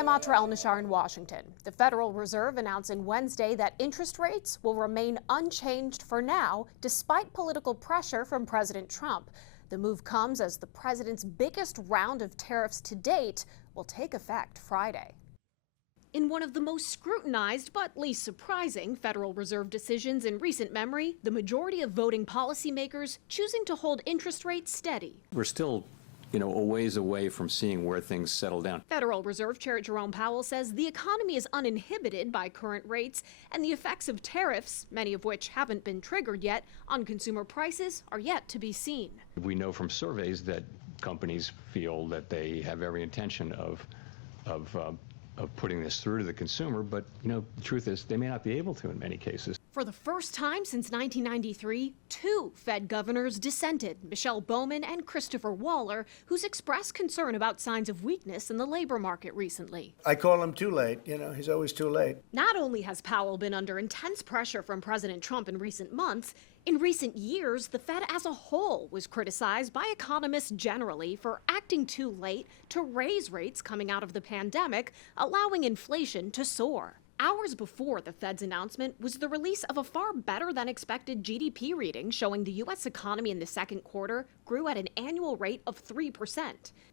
I'm Atra El-Nashar in Washington. The Federal Reserve announcing Wednesday that interest rates will remain unchanged for now, despite political pressure from President Trump. The move comes as the president's biggest round of tariffs to date will take effect Friday. In one of the most scrutinized but least surprising Federal Reserve decisions in recent memory, the majority of voting policymakers choosing to hold interest rates steady. We're still a ways away from seeing where things settle down. Federal Reserve Chair Jerome Powell says the economy is uninhibited by current rates, and the effects of tariffs, many of which haven't been triggered yet, on consumer prices are yet to be seen. We know from surveys that companies feel that they have every intention of putting this through to the consumer, but the truth is they may not be able to in many cases. For the first time since 1993, two Fed governors dissented, Michelle Bowman and Christopher Waller, who's expressed concern about signs of weakness in the labor market recently. I call him too late. He's always too late. Not only has Powell been under intense pressure from President Trump in recent months, in recent years, the Fed as a whole was criticized by economists generally for acting too late to raise rates coming out of the pandemic, allowing inflation to soar. Hours before the Fed's announcement was the release of a far better than expected GDP reading showing the U.S. economy in the second quarter grew at an annual rate of 3%.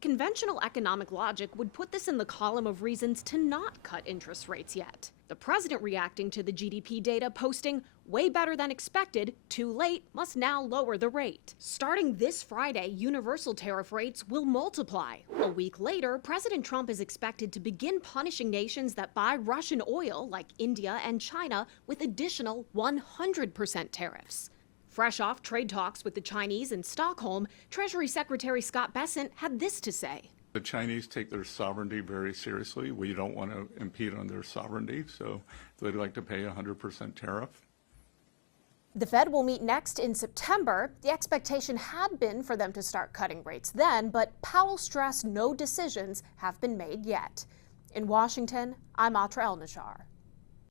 Conventional economic logic would put this in the column of reasons to not cut interest rates yet. The president reacting to the GDP data posting, "Way better than expected, too late, must now lower the rate." Starting this Friday, universal tariff rates will multiply. A week later, President Trump is expected to begin punishing nations that buy Russian oil, like India and China, with additional 100% tariffs. Fresh off trade talks with the Chinese in Stockholm, Treasury Secretary Scott Bessent had this to say. The Chinese take their sovereignty very seriously. We don't want to impede on their sovereignty, so they'd like to pay 100% tariff. The Fed will meet next in September. The expectation had been for them to start cutting rates then, but Powell stressed no decisions have been made yet. In Washington, I'm Atra El-Nashar.